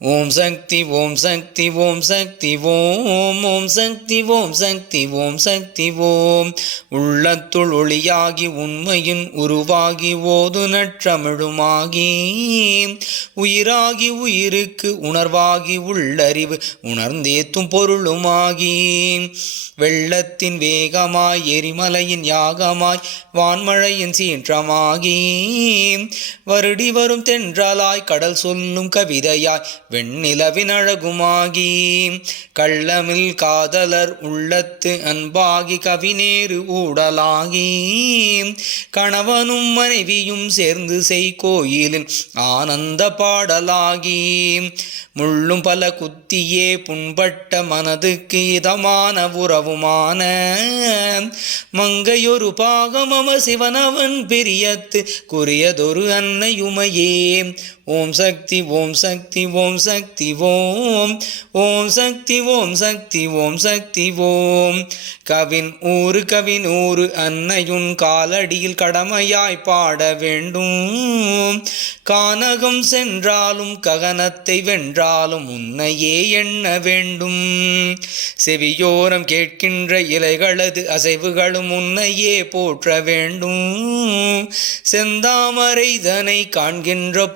ஓம் சக்தி ஓம் சக்தி ஓம் சக்தி ஓம் ஓம் சக்தி ஓம் சக்தி ஓம் சக்தி ஓம். உள்ளத்துள் ஒளியாகி உண்மையின் உருவாகி ஓது நற்றமிழுமாகி. உயிராகி உயிருக்கு உணர்வாகி உள்ளறிவு உணர்ந்தேத்தும் பொருளுமாகி. வெள்ளத்தின் வேகமாய் எரிமலையின் யாகமாய் வான்மழையின் சீற்றமாகி. வருடி வரும் தென்றலாய் கடல் சொல்லும் கவிதையாய் வெண்ணிலவின் அழகுமாகி கள்ளமில் காதலர் உள்ளத்து அன்பாகி கவிநேறு ஊடலாகி கணவனும் மனைவியும் சேர்ந்து செய் கோயிலின் ஆனந்த பாடலாகி முள்ளும் பல குத்தியே புண்பட்ட மனதுக்கு இதமான உறவுமான மங்கையொரு பாகமம சிவனவன் பெரியத்து குறியதொரு அன்னையுமையே ஓம் சக்தி ஓம் சக்தி ஓம் சக்தி ஓம். ஓம் சக்தி ஓம் சக்தி ஓம் சக்தி ஓம். கவின் ஊரு கவின் ஊரு அன்னையுன் காலடியில் கடமையாய் பாட வேண்டும். கானகம் சென்றாலும் ககனத்தை வென்றாலும் உன்னையே எண்ண வேண்டும். செவியோரம் கேட்கின்ற இலைகளது அசைவுகளும் உன்னையே போற்ற வேண்டும். செந்தாமரைதனை காண்கின்ற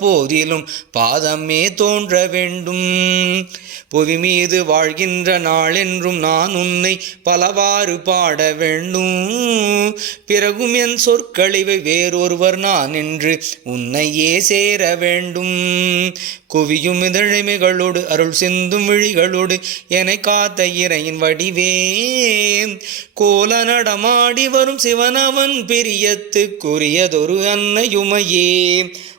போதிலும் பாதமே தோன்ற வேண்டும். புவி மீது வாழ்கின்ற நாளென்றும் நான் உன்னை பலவாறு பாட வேண்டும். பிறகும் என் சொற்கழிவை வேறொருவர் நான் என்று உன்னையே சேர வேண்டும். குவியும் இதழிமைகளோடு அருள் சிந்தும் விழிகளோடு என்னை காத்த இறையின் வடிவே. கோல நடமாடி வரும் சிவனவன் பெரியத்துக்குரியதொரு அன்னையுமையே.